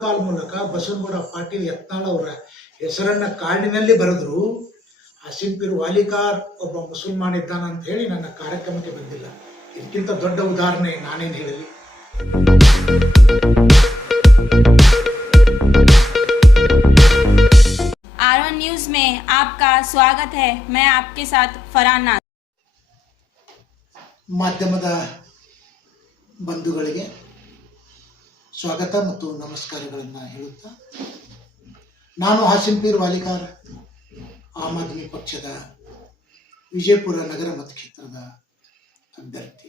ಕಾಲ್ ಮೂಲಕ ಬಸವನಗೌಡ ಪಾಟೀಲ್ ಯತ್ನಾಳ್ ಅವರ ಹೆಸರನ್ನ ಕಾರ್ಡಿನಲ್ಲಿ ಬರೆದ್ರು. ಹಸೀಂಪೀರ್ ವಾಲಿಕಾರ್ ಒಬ್ಬ ಮುಸಲ್ಮಾನ್ ಇದ್ದಾನ ಅಂತ ಹೇಳಿ ನನ್ನ ಕಾರ್ಯಕ್ರಮಕ್ಕೆ ಬಂದಿಲ್ಲ. ಇದಕ್ಕಿಂತ ದೊಡ್ಡ ಉದಾಹರಣೆ ನಾನೇನು ಹೇಳಲಿ. R1 न्यूज में आपका स्वागत है। मैं आपके साथ फरहान नाज। ಮಾಧ್ಯಮದ ಬಂಧುಗಳಿಗೆ ಸ್ವಾಗತ ಮತ್ತು ನಮಸ್ಕಾರಗಳನ್ನು ಹೇಳುತ್ತಾ, ನಾನು ಹಸೀಂಪೀರ್ ವಾಲಿಕಾರ್, ಆಮ್ ಆದ್ಮಿ ಪಕ್ಷದ ವಿಜಯಪುರ ನಗರ ಮತಕ್ಷೇತ್ರದ ಅಭ್ಯರ್ಥಿ.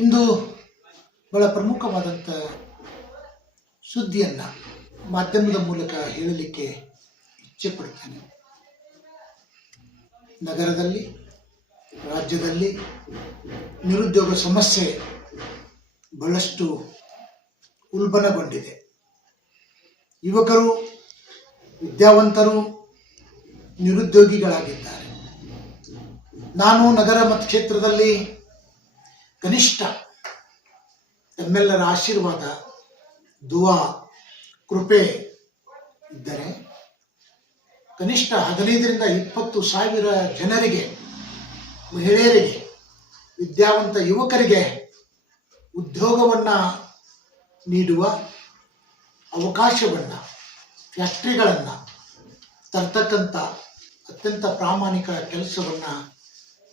ಇಂದು ಬಹಳ ಪ್ರಮುಖವಾದಂಥ ಸುದ್ದಿಯನ್ನು ಮಾಧ್ಯಮದ ಮೂಲಕ ಹೇಳಲಿಕ್ಕೆ ಇಚ್ಛೆ ಪಡ್ತೇನೆ. ನಗರದಲ್ಲಿ, ರಾಜ್ಯದಲ್ಲಿ ನಿರುದ್ಯೋಗ ಸಮಸ್ಯೆ ಬಹಳಷ್ಟು ಉಲ್ಬಣಗೊಂಡಿದೆ. ಯುವಕರು, ವಿದ್ಯಾವಂತರು ನಿರುದ್ಯೋಗಿಗಳಾಗಿದ್ದಾರೆ. ನಾನು ನಗರ ಮತಕ್ಷೇತ್ರದಲ್ಲಿ ಕನಿಷ್ಠ ತಮ್ಮೆಲ್ಲರ ಆಶೀರ್ವಾದ, ದುವಾ, ಕೃಪೆ ಇದ್ದರೆ ಕನಿಷ್ಠ 15ರಿಂದ 20,000 ಜನರಿಗೆ, ಮಹಿಳೆಯರಿಗೆ, ವಿದ್ಯಾವಂತ ಯುವಕರಿಗೆ ಉದ್ಯೋಗವನ್ನು ನೀಡುವ ಅವಕಾಶವನ್ನು, ಫ್ಯಾಕ್ಟ್ರಿಗಳನ್ನು ತರ್ತಕ್ಕಂಥ ಅತ್ಯಂತ ಪ್ರಾಮಾಣಿಕ ಕೆಲಸವನ್ನು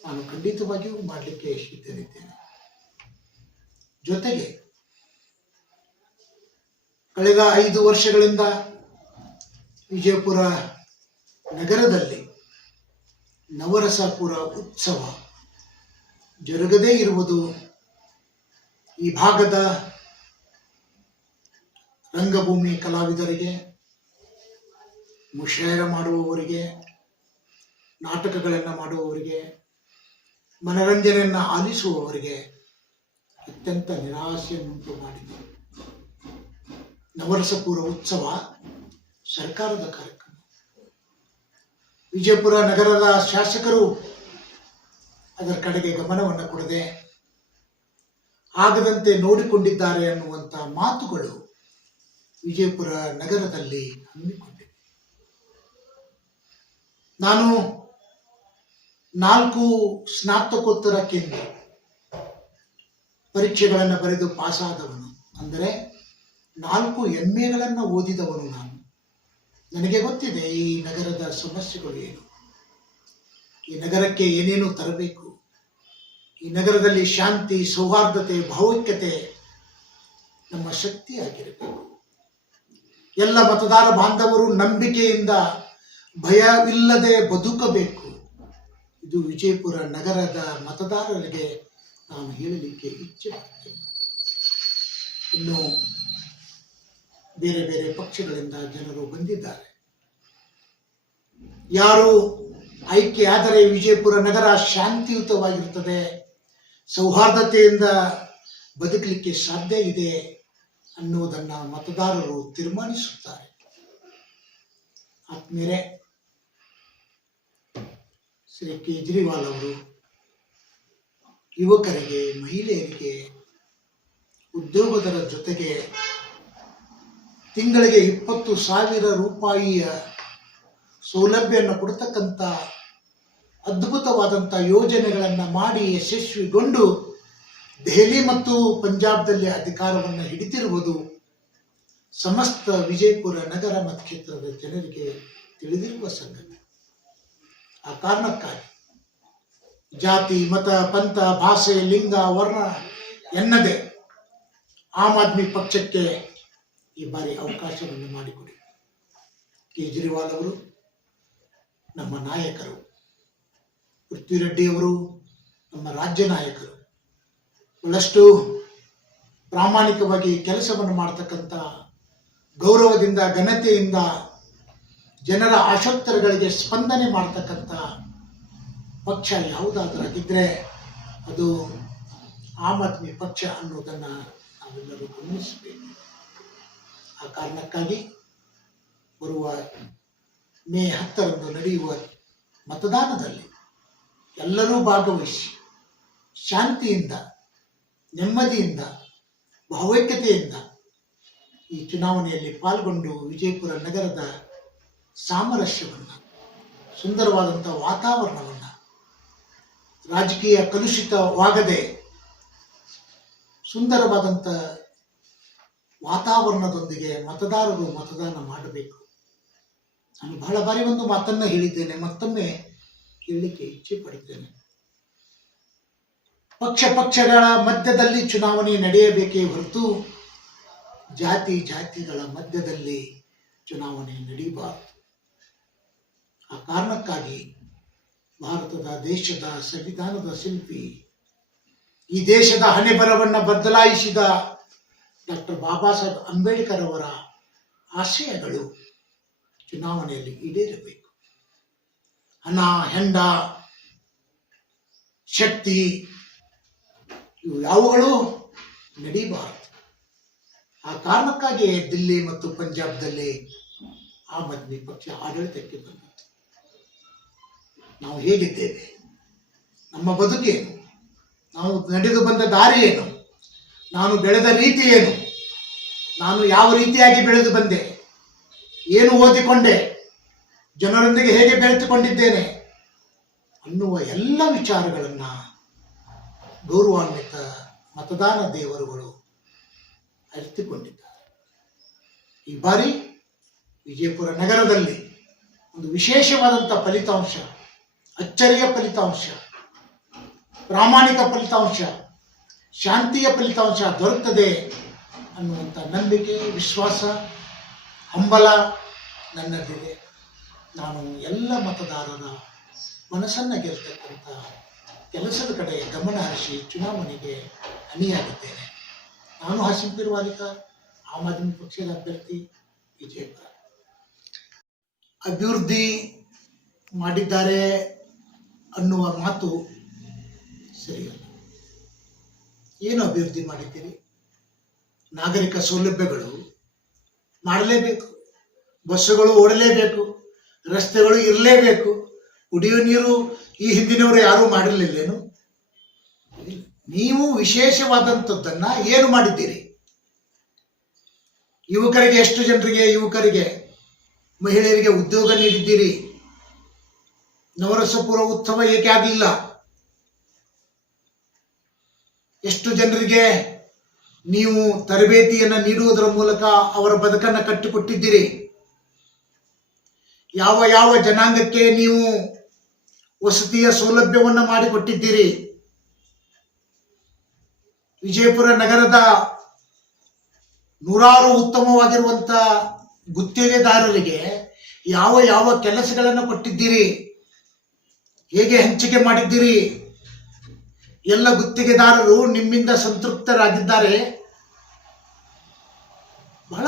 ನಾನು ಖಂಡಿತವಾಗಿಯೂ ಮಾಡಲಿಕ್ಕೆ ಸಿದ್ಧನಿದ್ದೇನೆ. ಜೊತೆಗೆ ಕಳೆದ 5 ವರ್ಷಗಳಿಂದ ವಿಜಯಪುರ ನಗರದಲ್ಲಿ ನವರಸಪುರ ಉತ್ಸವ ಜರುಗದೇ ಇರುವುದು ಈ ಭಾಗದ ರಂಗಭೂಮಿ ಕಲಾವಿದರಿಗೆ, ಮುಷಾಯರ ಮಾಡುವವರಿಗೆ, ನಾಟಕಗಳನ್ನು ಮಾಡುವವರಿಗೆ, ಮನರಂಜನೆಯನ್ನು ಆಲಿಸುವವರಿಗೆ ಅತ್ಯಂತ ನಿರಾಸೆಯನ್ನುಂಟು ಮಾಡಿದೆ. ನವರಸಪುರ ಉತ್ಸವ ಸರ್ಕಾರದ ಕಾರ್ಯಕ್ರಮ. ವಿಜಯಪುರ ನಗರದ ಶಾಸಕರು ಅದರ ಕಡೆಗೆ ಗಮನವನ್ನು ಕೊಡದೆ ಆಗದಂತೆ ನೋಡಿಕೊಂಡಿದ್ದಾರೆ ಅನ್ನುವಂಥ ಮಾತುಗಳು ವಿಜಯಪುರ ನಗರದಲ್ಲಿ ಹಮ್ಮಿಕೊಂಡಿವೆ. ನಾನು 4 ಸ್ನಾತಕೋತ್ತರ ಕೇಂದ್ರ ಪರೀಕ್ಷೆಗಳನ್ನು ಬರೆದು ಪಾಸಾದವನು, ಅಂದರೆ 4 MA ಓದಿದವನು ನಾನು. ನನಗೆ ಗೊತ್ತಿದೆ ಈ ನಗರದ ಸಮಸ್ಯೆಗಳು ಏನು, ಈ ನಗರಕ್ಕೆ ಏನೇನು ತರಬೇಕು, ಈ ನಗರದಲ್ಲಿ ಶಾಂತಿ, ಸೌಹಾರ್ದತೆ, ಭಾವೈಕ್ಯತೆ ನಮ್ಮ ಶಕ್ತಿಯಾಗಿರಬೇಕು. ಎಲ್ಲ ಮತದಾರ ಬಾಂಧವರು ನಂಬಿಕೆಯಿಂದ, ಭಯವಿಲ್ಲದೆ ಬದುಕಬೇಕು. ಇದು ವಿಜಯಪುರ ನಗರದ ಮತದಾರರಿಗೆ ನಾನು ಹೇಳಲಿಕ್ಕೆ ಇಚ್ಛೆ ಪಡ್ತೇನೆ. ಇನ್ನು ಬೇರೆ ಬೇರೆ ಪಕ್ಷಗಳಿಂದ ಜನರು ಬಂದಿದ್ದಾರೆ. ಯಾರು ಆಯ್ಕೆಯಾದರೆ ವಿಜಯಪುರ ನಗರ ಶಾಂತಿಯುತವಾಗಿರುತ್ತದೆ, ಸೌಹಾರ್ದತೆಯಿಂದ ಬದುಕಲಿಕ್ಕೆ ಸಾಧ್ಯ ಇದೆ ಅನ್ನುವುದನ್ನು ಮತದಾರರು ತೀರ್ಮಾನಿಸುತ್ತಾರೆ. ಆದ್ಮೇಲೆ ಶ್ರೀ ಕೇಜ್ರಿವಾಲ್ ಅವರು ಯುವಕರಿಗೆ, ಮಹಿಳೆಯರಿಗೆ ಉದ್ಯೋಗದ ಜೊತೆಗೆ ತಿಂಗಳಿಗೆ 20,000 ರೂಪಾಯಿಯ ಸೌಲಭ್ಯವನ್ನು ಕೊಡ್ತಕ್ಕಂಥ ಅದ್ಭುತವಾದಂಥ ಯೋಜನೆಗಳನ್ನು ಮಾಡಿ ಯಶಸ್ವಿಗೊಂಡು ದೆಹಲಿ ಮತ್ತು ಪಂಜಾಬ್ದಲ್ಲಿ ಅಧಿಕಾರವನ್ನು ಹಿಡಿದಿರುವುದು ಸಮಸ್ತ ವಿಜಯಪುರ ನಗರ ಮತಕ್ಷೇತ್ರದ ಜನರಿಗೆ ತಿಳಿದಿರುವ ಸಂಗತಿ. ಆ ಕಾರಣಕ್ಕಾಗಿ ಜಾತಿ, ಮತ, ಪಂಥ, ಭಾಷೆ, ಲಿಂಗ, ವರ್ಣ ಎನ್ನದೆ ಆಮ್ ಆದ್ಮಿ ಪಕ್ಷಕ್ಕೆ ಈ ಬಾರಿ ಅವಕಾಶವನ್ನು ಮಾಡಿಕೊಡಿ. ಕೇಜ್ರಿವಾಲ್ ಅವರು ನಮ್ಮ ನಾಯಕರು, ಪೃಥ್ವಿರೆಡ್ಡಿ ಅವರು ನಮ್ಮ ರಾಜ್ಯ ನಾಯಕರು, ಬಹಳಷ್ಟು ಪ್ರಾಮಾಣಿಕವಾಗಿ ಕೆಲಸವನ್ನು ಮಾಡತಕ್ಕಂಥ, ಗೌರವದಿಂದ, ಘನತೆಯಿಂದ ಜನರ ಆಶೋತ್ತರಗಳಿಗೆ ಸ್ಪಂದನೆ ಮಾಡತಕ್ಕಂಥ ಪಕ್ಷ ಯಾವುದಾದ್ರಾಗಿದ್ದರೆ ಅದು ಆಮ್ ಆದ್ಮಿ ಪಕ್ಷ ಅನ್ನೋದನ್ನು ನಾವೆಲ್ಲರೂ ಗಮನಿಸಬೇಕು. ಆ ಕಾರಣಕ್ಕಾಗಿ ಬರುವ ಮೇ 10ರಂದು ನಡೆಯುವ ಮತದಾನದಲ್ಲಿ ಎಲ್ಲರೂ ಭಾಗವಹಿಸಿ ಶಾಂತಿಯಿಂದ, ನೆಮ್ಮದಿಯಿಂದ, ಭಾವೈಕ್ಯತೆಯಿಂದ ಈ ಚುನಾವಣೆಯಲ್ಲಿ ಪಾಲ್ಗೊಂಡು ವಿಜಯಪುರ ನಗರದ ಸಾಮರಸ್ಯವನ್ನು, ಸುಂದರವಾದಂಥ ವಾತಾವರಣವನ್ನು, ರಾಜಕೀಯ ಕಲುಷಿತವಾಗದೆ ಸುಂದರವಾದಂಥ ವಾತಾವರಣದೊಂದಿಗೆ ಮತದಾರರು ಮತದಾನ ಮಾಡಬೇಕು. ನಾನು ಬಹಳ ಬಾರಿ ಒಂದು ಮಾತನ್ನು ಹೇಳಿದ್ದೇನೆ, ಮತ್ತೊಮ್ಮೆ ಹೇಳಲಿಕ್ಕೆ ಇಚ್ಛೆ ಪಡುತ್ತೇನೆ. ಪಕ್ಷಗಳ ಮಧ್ಯದಲ್ಲಿ ಚುನಾವಣೆ ನಡೆಯಬೇಕೇ ಹೊರತು ಜಾತಿಗಳ ಮಧ್ಯದಲ್ಲಿ ಚುನಾವಣೆ ನಡೆಯಬಾರದು. ಆ ಕಾರಣಕ್ಕಾಗಿ ಭಾರತದ ದೇಶದ ಸಂವಿಧಾನದ ಶಿಲ್ಪಿ, ಈ ದೇಶದ ಹಣೆಬರವನ್ನು ಬದಲಾಯಿಸಿದ ಡಾಕ್ಟರ್ ಬಾಬಾ ಸಾಹೇಬ್ ಅಂಬೇಡ್ಕರ್ ಅವರ ಆಶಯಗಳು ಚುನಾವಣೆಯಲ್ಲಿ ಈಡೇರಬೇಕು. ಹಣ, ಹೆಂಡ, ಶಕ್ತಿ ಇವು ಯಾವುಗಳು ನಡೀಬಾರದು. ಆ ಕಾರಣಕ್ಕಾಗಿ ದಿಲ್ಲಿ ಮತ್ತು ಪಂಜಾಬ್ದಲ್ಲಿ ಆಮ್ ಆದ್ಮಿ ಪಕ್ಷ ಆಡಳಿತಕ್ಕೆ ಬಂದಿತ್ತು. ನಾವು ಹೇಗಿದ್ದೇವೆ, ನಮ್ಮ ಬದುಕೇನು, ನಾವು ನಡೆದು ಬಂದ ದಾರಿ ಏನು, ನಾನು ಬೆಳೆದ ರೀತಿ ಏನು, ನಾನು ಯಾವ ರೀತಿಯಾಗಿ ಬೆಳೆದು ಬಂದೆ, ಏನು ಓದಿಕೊಂಡೆ, ಜನರೊಂದಿಗೆ ಹೇಗೆ ಬೆರೆತುಕೊಂಡಿದ್ದೇನೆ ಅನ್ನುವ ಎಲ್ಲ ವಿಚಾರಗಳನ್ನು ಗೌರವಾನ್ವಿತ ಮತದಾನ ದೇವರುಗಳು ಅರಿತುಕೊಂಡಿದ್ದಾರೆ. ಈ ಬಾರಿ ವಿಜಯಪುರ ನಗರದಲ್ಲಿ ಒಂದು ವಿಶೇಷವಾದಂಥ ಫಲಿತಾಂಶ, ಅಚ್ಚರಿಯ ಫಲಿತಾಂಶ, ಪ್ರಾಮಾಣಿಕ ಫಲಿತಾಂಶ, ಶಾಂತಿಯ ಫಲಿತಾಂಶ ದೊರೆಯುತ್ತದೆ ಅನ್ನುವಂಥ ನಂಬಿಕೆ, ವಿಶ್ವಾಸ, ಹಂಬಲ ನನ್ನಲ್ಲಿದೆ. ನಾನು ಎಲ್ಲ ಮತದಾರರ ಮನಸ್ಸನ್ನು ಗೆಲ್ತಕ್ಕಂಥ ಕೆಲಸದ ಕಡೆ ಗಮನ ಹರಿಸಿ ಚುನಾವಣೆಗೆ ಅಣಿಯಾಗಿದ್ದೇನೆ. ನಾನು ಹಾಸಿಂಪೀರ್ ವಾಲಿಕಾರ್, ಆಮ್ ಆದ್ಮಿ ಪಕ್ಷದ ಅಭ್ಯರ್ಥಿ, ವಿಜಯಪುರ. ಅಭಿವೃದ್ಧಿ ಮಾಡಿದ್ದಾರೆ ಅನ್ನುವ ಮಾತು ಸರಿಯಲ್ಲ. ಏನು ಅಭಿವೃದ್ಧಿ ಮಾಡಿದ್ದೀರಿ? ನಾಗರಿಕ ಸೌಲಭ್ಯಗಳು ಮಾಡಲೇಬೇಕು, ಬಸ್ಸುಗಳು ಓಡಲೇಬೇಕು, ರಸ್ತೆಗಳು ಇರಲೇಬೇಕು, ಕುಡಿಯುವ ನೀರು ಈ ಹಿಂದಿನವರು ಯಾರೂ ಮಾಡಿರಲಿಲ್ಲೇನು? ನೀವು ವಿಶೇಷವಾದಂಥದ್ದನ್ನು ಏನು ಮಾಡಿದ್ದೀರಿ? ಯುವಕರಿಗೆ, ಎಷ್ಟು ಜನರಿಗೆ ಮಹಿಳೆಯರಿಗೆ ಉದ್ಯೋಗ ನೀಡಿದ್ದೀರಿ? ನವರಸಪೂರ್ವ ಉತ್ಸವ ಏಕೆ ಆಗಲಿಲ್ಲ? ಎಷ್ಟು ಜನರಿಗೆ ನೀವು ತರಬೇತಿಯನ್ನು ನೀಡುವುದರ ಮೂಲಕ ಅವರ ಬದುಕನ್ನು ಕಟ್ಟಿಕೊಟ್ಟಿದ್ದೀರಿ? ಯಾವ ಜನಾಂಗಕ್ಕೆ ನೀವು ವಸತಿಯ ಸೌಲಭ್ಯವನ್ನು ಮಾಡಿಕೊಟ್ಟಿದ್ದೀರಿ? ವಿಜಯಪುರ ನಗರದ ನೂರಾರು ಉತ್ತಮವಾಗಿರುವಂಥ ಗುತ್ತಿಗೆದಾರರಿಗೆ ಯಾವ ಕೆಲಸಗಳನ್ನು ಕೊಟ್ಟಿದ್ದೀರಿ? ಹೇಗೆ ಹಂಚಿಕೆ ಮಾಡಿದ್ದೀರಿ? ಎಲ್ಲ ಗುತ್ತಿಗೆದಾರರು ನಿಮ್ಮಿಂದ ಸಂತೃಪ್ತರಾಗಿದ್ದಾರೆ? ಬಹಳ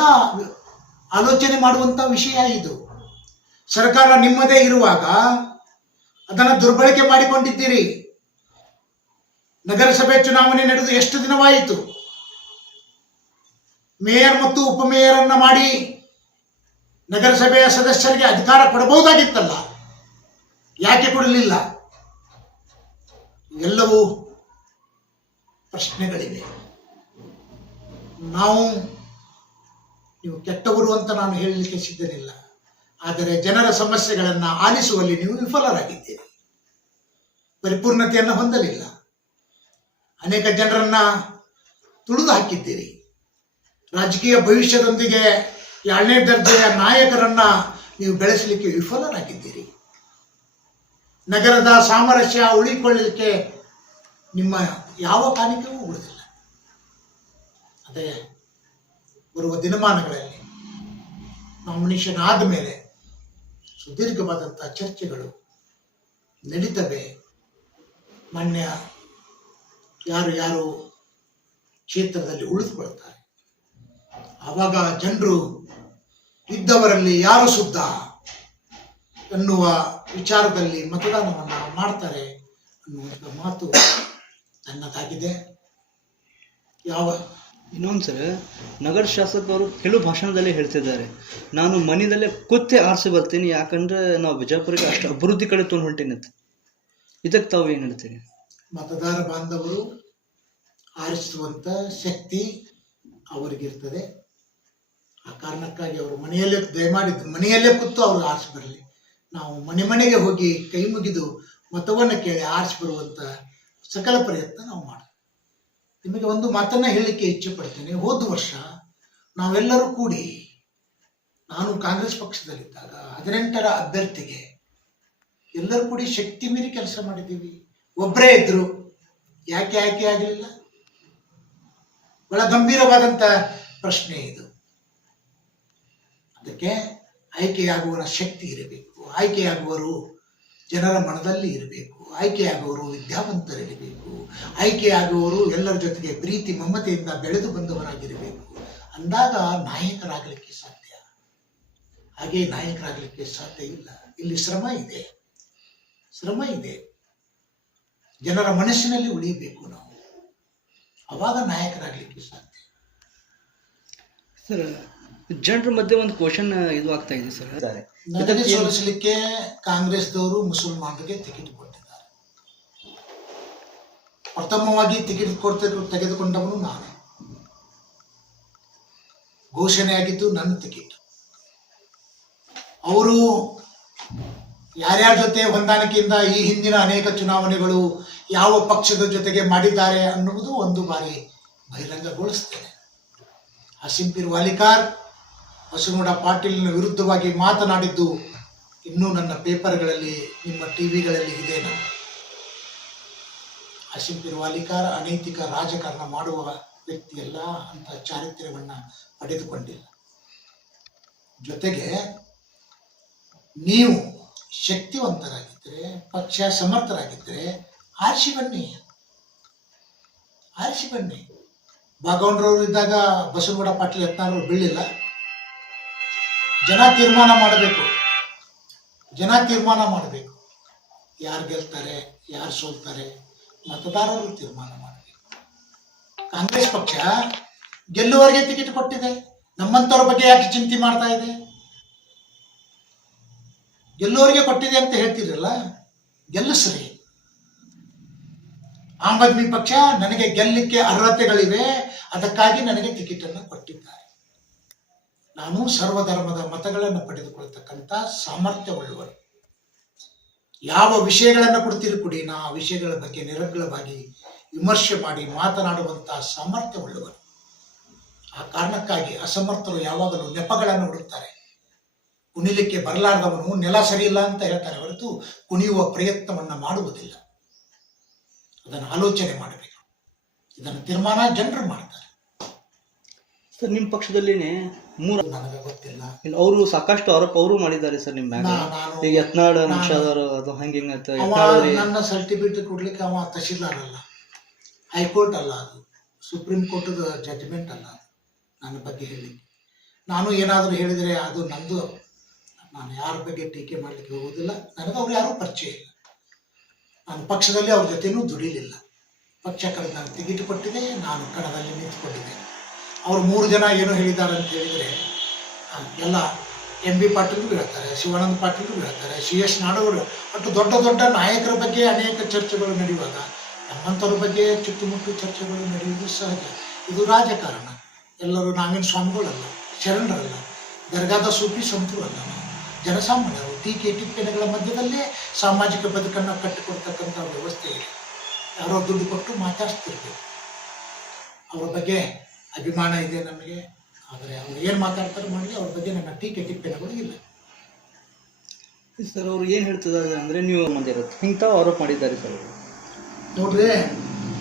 ಆಲೋಚನೆ ಮಾಡುವಂಥ ವಿಷಯ ಇದು. ಸರ್ಕಾರ ನಿಮ್ಮದೇ ಇರುವಾಗ ಅದನ್ನು ದುರ್ಬಳಕೆ ಮಾಡಿಕೊಂಡಿದ್ದೀರಿ. ನಗರಸಭೆ ಚುನಾವಣೆ ನಡೆದು ಎಷ್ಟು ದಿನವಾಯಿತು? ಮೇಯರ್ ಮತ್ತು ಉಪಮೇಯರನ್ನು ಮಾಡಿ ನಗರಸಭೆಯ ಸದಸ್ಯರಿಗೆ ಅಧಿಕಾರ ಕೊಡಬಹುದಾಗಿತ್ತಲ್ಲ, ಯಾಕೆ ಕೊಡಲಿಲ್ಲ? ಎಲ್ಲವೂ ಪ್ರಶ್ನೆಗಳಿವೆ. ನೀವು ಕೆಟ್ಟವರು ಅಂತ ನಾನು ಹೇಳಲಿಕ್ಕೆ ಸಿದ್ಧನಿಲ್ಲ, ಆದರೆ ಜನರ ಸಮಸ್ಯೆಗಳನ್ನು ಆಲಿಸುವಲ್ಲಿ ನೀವು ವಿಫಲರಾಗಿದ್ದೀರಿ, ಪರಿಪೂರ್ಣತೆಯನ್ನು ಹೊಂದಲಿಲ್ಲ. ಅನೇಕ ಜನರನ್ನ ತುಳಿದು ಹಾಕಿದ್ದೀರಿ. ರಾಜಕೀಯ ಭವಿಷ್ಯದೊಂದಿಗೆ 2ನೇ ದರ್ಜೆಯ ನಾಯಕರನ್ನ ನೀವು ಬೆಳೆಸಲಿಕ್ಕೆ ವಿಫಲರಾಗಿದ್ದೀರಿ. ನಗರದ ಸಾಮರಸ್ಯ ಉಳಿಕೊಳ್ಳಲಿಕ್ಕೆ ನಿಮ್ಮ ಯಾವ ಕಾಣಿಕೆಯೂ ಉಳಿದಿಲ್ಲ. ಅದೇ ಬರುವ ದಿನಮಾನಗಳಲ್ಲಿ ನಾಮಿನೇಷನ್ ಆದಮೇಲೆ ಸುದೀರ್ಘವಾದಂಥ ಚರ್ಚೆಗಳು ನಡೀತವೆ. ಮಾನ್ಯ ಯಾರು ಕ್ಷೇತ್ರದಲ್ಲಿ ಉಳಿದುಕೊಳ್ತಾರೆ, ಆವಾಗ ಜನರು ಇದ್ದವರಲ್ಲಿ ಯಾರು ಶುದ್ಧ ಎನ್ನುವ ವಿಚಾರದಲ್ಲಿ ಮತದಾನವನ್ನು ಮಾಡ್ತಾರೆ ಅನ್ನುವಂಥ ಮಾತು ನನ್ನದಾಗಿದೆ. ಇನ್ನೊಂದು ಸರ್, ನಗರ ಶಾಸಕರು ಕೆಲವು ಭಾಷಣದಲ್ಲಿ ಹೇಳ್ತಿದ್ದಾರೆ, ನಾನು ಮನೆಯಲ್ಲೇ ಕೂತೆ ಆರಿಸಿ ಬರ್ತೀನಿ, ಯಾಕಂದ್ರೆ ನಾವು ಬಿಜಾಪುರಕ್ಕೆ ಅಷ್ಟು ಅಭಿವೃದ್ಧಿ ಕಡೆ ತೊಗೊಂಡು ಹೊಂಟೀನಿ ಅಂತ. ಇದಕ್ಕೆ ತಾವು ಏನು ಹೇಳ್ತೀರಿ? ಮತದಾರ ಬಾಂಧವರು ಆರಿಸುವಂಥ ಶಕ್ತಿ ಅವರಿಗಿರ್ತದೆ. ಆ ಕಾರಣಕ್ಕಾಗಿ ಅವರು ಮನೆಯಲ್ಲೇ ದಯಮಾಡಿ ಮನೆಯಲ್ಲೇ ಕೂತು ಅವರು ಆರಿಸಿ ಬರಲಿ. ನಾವು ಮನೆ ಮನೆಗೆ ಹೋಗಿ ಕೈ ಮುಗಿದು ಮತವನ್ನು ಕೇಳಿ ಆರಿಸಿ ಬರುವಂಥ ಸಕಲ ಪ್ರಯತ್ನ ನಾವು ಮಾಡೋದು. ನಿಮಗೆ ಒಂದು ಮಾತನ್ನ ಹೇಳಲಿಕ್ಕೆ ಇಚ್ಛೆ ಪಡ್ತೇನೆ. ಹೋದ ವರ್ಷ ನಾವೆಲ್ಲರೂ ಕೂಡಿ, ನಾನು ಕಾಂಗ್ರೆಸ್ ಪಕ್ಷದಲ್ಲಿದ್ದಾಗ 18ರ ಅಭ್ಯರ್ಥಿಗೆ ಎಲ್ಲರೂ ಕೂಡಿ ಶಕ್ತಿ ಮೀರಿ ಕೆಲಸ ಮಾಡಿದ್ದೀವಿ. ಒಬ್ಬರೇ ಇದ್ರು, ಯಾಕೆ ಆಯ್ಕೆ ಆಗಲಿಲ್ಲ? ಬಹಳ ಗಂಭೀರವಾದಂಥ ಪ್ರಶ್ನೆ ಇದು. ಅದಕ್ಕೆ ಆಯ್ಕೆಯಾಗುವವರ ಶಕ್ತಿ ಇರಬೇಕು, ಆಯ್ಕೆಯಾಗುವರು ಜನರ ಮನದಲ್ಲಿ ಇರಬೇಕು, ಆಯ್ಕೆಯಾಗುವವರು ವಿದ್ಯಾವಂತರಿರಬೇಕು, ಆಯ್ಕೆಯಾಗುವವರು ಎಲ್ಲರ ಜೊತೆಗೆ ಪ್ರೀತಿ ಮಮತೆಯಿಂದ ಬೆಳೆದು ಬಂದವರಾಗಿರಬೇಕು. ಅಂದಾಗ ನಾಯಕರಾಗಲಿಕ್ಕೆ ಸಾಧ್ಯ. ಹಾಗೆ ನಾಯಕರಾಗಲಿಕ್ಕೆ ಸಾಧ್ಯ ಇಲ್ಲ. ಇಲ್ಲಿ ಶ್ರಮ ಇದೆ, ಶ್ರಮ ಇದೆ. ಜನರ ಮನಸ್ಸಿನಲ್ಲಿ ಉಳಿಯಬೇಕು ನಾವು, ಅವಾಗ ನಾಯಕರಾಗಲಿಕ್ಕೆ ಸಾಧ್ಯ. ಸರ್, ಜನರ ಮಧ್ಯೆ ಒಂದು ಕ್ವಶನ್ ಇದು ಆಗ್ತಾ ಇದೆ ಸರ್. ನನಗೆ ಸೋಲಿಸಲಿಕ್ಕೆ ಕಾಂಗ್ರೆಸ್ದವರು ಮುಸಲ್ಮಾನರಿಗೆ ಟಿಕೆಟ್ ಕೊಟ್ಟಿದ್ದಾರೆ. ಪ್ರಥಮವಾಗಿ ಟಿಕೆಟ್ ತೆಗೆದುಕೊಂಡವನು ನಾನೇ. ಘೋಷಣೆಯಾಗಿದ್ದು ನನ್ನ ಟಿಕೆಟ್. ಅವರು ಯಾರ್ಯಾರ ಜೊತೆ ಹೊಂದಾಣಿಕೆಯಿಂದ ಈ ಹಿಂದಿನ ಅನೇಕ ಚುನಾವಣೆಗಳು ಯಾವ ಪಕ್ಷದ ಜೊತೆಗೆ ಮಾಡಿದ್ದಾರೆ ಅನ್ನುವುದು ಒಂದು ಬಾರಿ ಬಹಿರಂಗಗೊಳಿಸ್ತೇನೆ. ಹಸೀಂಪೀರ್ ವಾಲಿಕಾರ್ ಬಸವನಗೌಡ ಪಾಟೀಲ್ನ ವಿರುದ್ಧವಾಗಿ ಮಾತನಾಡಿದ್ದು ಇನ್ನೂ ನನ್ನ ಪೇಪರ್ಗಳಲ್ಲಿ, ನಿಮ್ಮ ಟಿವಿಗಳಲ್ಲಿ ಇದೆ. ನಾನು ಹಸೀಂಪೀರ್ ವಾಲಿಕಾರ್ ಅನೈತಿಕ ರಾಜಕಾರಣ ಮಾಡುವ ವ್ಯಕ್ತಿಯಲ್ಲ, ಅಂತ ಚಾರಿತ್ರ್ಯವನ್ನು ಪಡೆದುಕೊಂಡಿಲ್ಲ. ಜೊತೆಗೆ ನೀವು ಶಕ್ತಿವಂತರಾಗಿದ್ದರೆ, ಪಕ್ಷ ಸಮರ್ಥರಾಗಿದ್ದರೆ ಆರಿಸಿ ಬನ್ನಿ, ಆರಿಸಿ ಬನ್ನಿ. ಬಾಗೌಂಡ್ರವರು ಇದ್ದಾಗ ಬಸವನಗೌಡ ಪಾಟೀಲ್ ಯತ್ನಾಳರು ಬೀಳಿಲ್ಲ. ಜನ ತೀರ್ಮಾನ ಮಾಡಬೇಕು, ಜನ ತೀರ್ಮಾನ ಮಾಡಬೇಕು. ಯಾರು ಗೆಲ್ತಾರೆ, ಯಾರು ಸೋಲ್ತಾರೆ, ಮತದಾರರು ತೀರ್ಮಾನ ಮಾಡಬೇಕು. ಕಾಂಗ್ರೆಸ್ ಪಕ್ಷ ಗೆಲ್ಲುವವರಿಗೆ ಟಿಕೆಟ್ ಕೊಟ್ಟಿದೆ. ನಮ್ಮಂಥವ್ರ ಬಗ್ಗೆ ಯಾಕೆ ಚಿಂತೆ ಮಾಡ್ತಾ ಇದೆ? ಗೆಲ್ಲುವವರಿಗೆ ಕೊಟ್ಟಿದೆ ಅಂತ ಹೇಳ್ತಿರಲ್ಲ, ಗೆಲ್ಲಿಸ್ರಿ. ಆಮ್ ಆದ್ಮಿ ಪಕ್ಷ ನನಗೆ ಗೆಲ್ಲಲಿಕ್ಕೆ ಅರ್ಹತೆಗಳಿವೆ, ಅದಕ್ಕಾಗಿ ನನಗೆ ಟಿಕೆಟ್ ಅನ್ನು ಕೊಟ್ಟಿದ್ದಾರೆ. ನಾನು ಸರ್ವಧರ್ಮದ ಮತಗಳನ್ನು ಪಡೆದುಕೊಳ್ತಕ್ಕಂಥ ಸಾಮರ್ಥ್ಯವುಳ್ಳವರು. ಯಾವ ವಿಷಯಗಳನ್ನು ಕೊಡ್ತೀರಿ ಕೊಡಿ, ನಾ ಆ ವಿಷಯಗಳ ಬಗ್ಗೆ ನಿರರ್ಗಳವಾಗಿ ವಿಮರ್ಶೆ ಮಾಡಿ ಮಾತನಾಡುವಂತಹ ಸಾಮರ್ಥ್ಯವುಳ್ಳವರು. ಆ ಕಾರಣಕ್ಕಾಗಿ ಅಸಮರ್ಥರು ಯಾವಾಗಲೂ ನೆಪಗಳನ್ನು ಹುಡುಕ್ತಾರೆ. ಕುಣಿಲಿಕ್ಕೆ ಬರಲಾರ್ದವನು ನೆಲ ಸರಿಯಿಲ್ಲ ಅಂತ ಹೇಳ್ತಾರೆ ಹೊರತು ಕುಣಿಯುವ ಪ್ರಯತ್ನವನ್ನು ಮಾಡುವುದಿಲ್ಲ. ಅದನ್ನು ಆಲೋಚನೆ ಮಾಡಬೇಕು. ಇದನ್ನು ತೀರ್ಮಾನ ಜನರು ಮಾಡ್ತಾರೆ. ಸರ್, ನಿಮ್ಮ ಪಕ್ಷದಲ್ಲಿನೇ ನನಗೆ ಗೊತ್ತಿಲ್ಲ. ಅವರು ಸಾಕಷ್ಟು ಆರೋಪ ಅವರು ಮಾಡಿದ್ದಾರೆ ಸರ್ ನಿಮ್ಮ ಮ್ಯಾಗ. ಈಗ ಯತ್ನಾಳ್ ವಂಶದವರು ಅದು ಹಂಗೆ ನನ್ನ ಸರ್ಟಿಫಿಕೇಟ್ ಕೊಡ್ಲಿಕ್ಕೆ ಅವ ತಹಶೀಲ್ದಾರ್ ಅಲ್ಲ, ಹೈಕೋರ್ಟ್ ಅಲ್ಲ, ಅದು ಸುಪ್ರೀಂ ಕೋರ್ಟದ ಜಡ್ಜ್ಮೆಂಟ್ ಅಲ್ಲ. ನನ್ನ ಬಗ್ಗೆ ಹೇಳಲಿಕ್ಕೆ ನಾನು ಏನಾದರೂ ಹೇಳಿದರೆ ಅದು ನಂದು. ನಾನು ಯಾರ ಬಗ್ಗೆ ಟೀಕೆ ಮಾಡಲಿಕ್ಕೆ ಹೋಗೋದಿಲ್ಲ. ನನಗೆ ಅವ್ರು ಯಾರೂ ಪರಿಚಯ ಇಲ್ಲ. ನಾನು ಪಕ್ಷದಲ್ಲಿ ಅವ್ರ ಜೊತೆನೂ ದುಡಿಲಿಲ್ಲ. ಪಕ್ಷ ಕಡೆ ನಾನು ಟಿಕೆಟ್ ಕೊಟ್ಟಿದೆ, ನಾನು ಕಣದಲ್ಲಿ ನಿಂತುಕೊಂಡಿದ್ದೇನೆ. ಅವರು 3 ಜನ ಏನು ಹೇಳಿದ್ದಾರೆ ಅಂತ ಹೇಳಿದರೆ, ಎಲ್ಲ ಎಂ ಬಿ ಪಾಟೀಲ್ ಹೇಳ್ತಾರೆ, ಶಿವಾನಂದ ಪಾಟೀಲ್ ಹೇಳ್ತಾರೆ, CS ನಾಡವರು, ಒಟ್ಟು ದೊಡ್ಡ ದೊಡ್ಡ ನಾಯಕರ ಬಗ್ಗೆ ಅನೇಕ ಚರ್ಚೆಗಳು ನಡೆಯುವಾಗ ನಮ್ಮಂಥವ್ರ ಬಗ್ಗೆ ಚುಟ್ಟುಮುಟ್ಟು ಚರ್ಚೆಗಳು ನಡೆಯುವುದು ಸಹಜ. ಇದು ರಾಜಕಾರಣ. ಎಲ್ಲರೂ ನಾವೇನು ಸ್ವಾಮಿಗಳಲ್ಲ, ಶರಣರಲ್ಲ, ದರ್ಗಾದ ಸೂಫಿ ಸಂತರು ಅಲ್ಲ. ನಾವು ಜನಸಾಮಾನ್ಯರು. ಟೀಕೆ ಟಿಪ್ಪಣಿಗಳ ಮಧ್ಯದಲ್ಲೇ ಸಾಮಾಜಿಕ ಬದುಕನ್ನು ಕಟ್ಟಿಕೊಡ್ತಕ್ಕಂಥ ವ್ಯವಸ್ಥೆ ಇದೆ. ಯಾರೋ ದುಡ್ಡು ಕೊಟ್ಟು ಮಾತಾಡ್ತಿರ್ಬೇಕು. ಅವರ ಬಗ್ಗೆ ಅಭಿಮಾನ ಇದೆ ನಮಗೆ. ಆದರೆ ಅವ್ರು ಏನು ಮಾತಾಡ್ತಾರೆ ಮಾಡಲಿ, ಅವ್ರ ಬಗ್ಗೆ ನನ್ನ ಟೀಕೆ ಟಿಪ್ಪಣಿಗಳು ಇಲ್ಲ. ಸರ್, ಅವ್ರು ಏನು ಹೇಳ್ತಿದ್ದಾರೆ ಅಂದರೆ ನೀವು ಮುಂದೆ ಇರುತ್ತೆ ಇಂಥ ಆರೋಪ ಮಾಡಿದ್ದಾರೆ ಸರ್. ನೋಡ್ರಿ,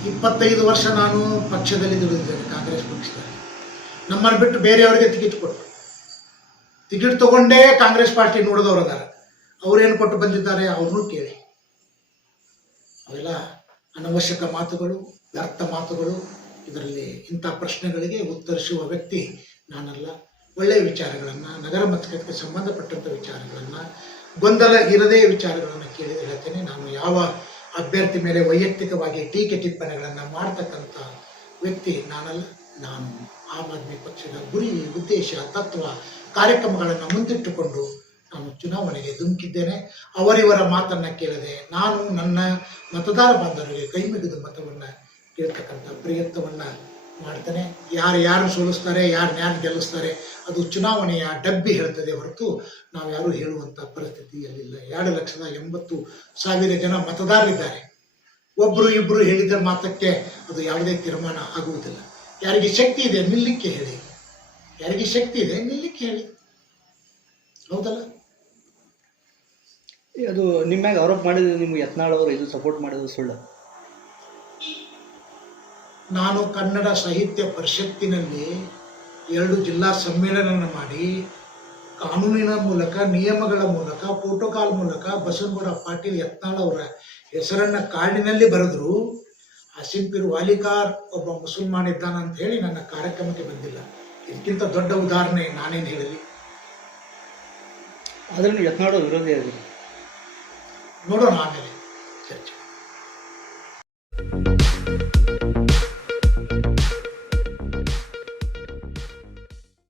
25 ವರ್ಷ ನಾನು ಪಕ್ಷದಲ್ಲಿ ದುಡಿದಿದ್ದೇನೆ, ಕಾಂಗ್ರೆಸ್ ಪಕ್ಷದಲ್ಲಿ. ನಮ್ಮನ್ನು ಬಿಟ್ಟು ಬೇರೆಯವರಿಗೆ ಟಿಕೆಟ್ ಕೊಟ್ಟರು. ಟಿಕೆಟ್ ತಗೊಂಡೇ ಕಾಂಗ್ರೆಸ್ ಪಾರ್ಟಿ ನೋಡಿದವರು ಅದಾರ. ಅವ್ರೇನು ಕೊಟ್ಟು ಬಂದಿದ್ದಾರೆ ಅವ್ರನ್ನೂ ಕೇಳಿ. ಅವೆಲ್ಲ ಅನವಶ್ಯಕ ಮಾತುಗಳು, ವ್ಯರ್ಥ ಮಾತುಗಳು. ಇದರಲ್ಲಿ ಇಂಥ ಪ್ರಶ್ನೆಗಳಿಗೆ ಉತ್ತರಿಸುವ ವ್ಯಕ್ತಿ ನಾನಲ್ಲ. ಒಳ್ಳೆಯ ವಿಚಾರಗಳನ್ನು, ನಗರ ಮತಕ್ಕೆ ಸಂಬಂಧಪಟ್ಟಂಥ ವಿಚಾರಗಳನ್ನು, ಗೊಂದಲ ಇರದೇ ವಿಚಾರಗಳನ್ನು ಕೇಳಿದ ಹೇಳ್ತೇನೆ. ನಾನು ಯಾವ ಅಭ್ಯರ್ಥಿ ಮೇಲೆ ವೈಯಕ್ತಿಕವಾಗಿ ಟೀಕೆ ಟಿಪ್ಪಣಿಗಳನ್ನು ಮಾಡ್ತಕ್ಕಂಥ ವ್ಯಕ್ತಿ ನಾನಲ್ಲ. ನಾನು ಆಮ್ ಆದ್ಮಿ ಪಕ್ಷದ ಗುರಿ, ಉದ್ದೇಶ, ತತ್ವ, ಕಾರ್ಯಕ್ರಮಗಳನ್ನು ಮುಂದಿಟ್ಟುಕೊಂಡು ನಾನು ಚುನಾವಣೆಗೆ ಧುಮುಕಿದ್ದೇನೆ. ಅವರಿವರ ಮಾತನ್ನು ಕೇಳದೆ ನಾನು ನನ್ನ ಮತದಾರ ಬಾಂಧವರಿಗೆ ಕೈ ಮುಗಿದು ಮತವನ್ನು ಕೇಳ್ತಕ್ಕಂಥ ಪ್ರಯತ್ನವನ್ನು ಮಾಡ್ತಾನೆ. ಯಾರು ಸೋಲಿಸ್ತಾರೆ, ಯಾರು ಗೆಲ್ಲಿಸ್ತಾರೆ ಅದು ಚುನಾವಣೆಯ ಡಬ್ಬಿ ಹೇಳ್ತದೆ ಹೊರತು ನಾವು ಯಾರು ಹೇಳುವಂಥ ಪರಿಸ್ಥಿತಿಯಲ್ಲಿಲ್ಲ. 2,80,000 ಜನ ಮತದಾರರಿದ್ದಾರೆ. ಒಬ್ಬರು ಇಬ್ಬರು ಹೇಳಿದ ಮಾತಕ್ಕೆ ಅದು ಯಾವುದೇ ತೀರ್ಮಾನ ಆಗುವುದಿಲ್ಲ. ಯಾರಿಗೆ ಶಕ್ತಿ ಇದೆ ನಿಲ್ಲಿಕ್ಕೆ ಹೇಳಿ, ಯಾರಿಗೆ ಶಕ್ತಿ ಇದೆ ನಿಲ್ಲಿಕ್ಕೆ ಹೇಳಿ, ಹೌದಲ್ಲ? ಅದು ನಿಮ್ಮ ಮ್ಯಾಗ ಆರೋಪ ಮಾಡಿದ್ರೆ ನಿಮ್ಗೆ ಯತ್ನಾಳ್ ಅವರು ಇದು ಸಪೋರ್ಟ್ ಮಾಡಿದ್ರು ಸುಳ್ಳು? ನಾನು ಕನ್ನಡ ಸಾಹಿತ್ಯ ಪರಿಷತ್ತಿನಲ್ಲಿ 2 ಜಿಲ್ಲಾ ಸಮ್ಮೇಳನ ಮಾಡಿ ಕಾನೂನಿನ ಮೂಲಕ, ನಿಯಮಗಳ ಮೂಲಕ, ಪ್ರೋಟೋಕಾಲ್ ಮೂಲಕ ಬಸವನಗೌಡ ಪಾಟೀಲ್ ಯತ್ನಾಳ್ ಅವರ ಹೆಸರನ್ನ ಕಾರ್ಡಿನಲ್ಲಿ ಬರೆದ್ರು. ಆಸಿಂಪೀರ್ ವಾಲಿಕಾರ್ ಒಬ್ಬ ಮುಸಲ್ಮಾನ್ ಇದ್ದಾನ ಅಂತ ಹೇಳಿ ನನ್ನ ಕಾರ್ಯಕ್ರಮಕ್ಕೆ ಬಂದಿಲ್ಲ. ಇದಕ್ಕಿಂತ ದೊಡ್ಡ ಉದಾಹರಣೆ ನಾನೇನು ಹೇಳಲಿ? ಆದ್ರೆ ನೀವು ಯತ್ನಾಳ್ ವಿರೋಧಿ ಆಗಿದೆ. ನೋಡೋಣ ಆಮೇಲೆ.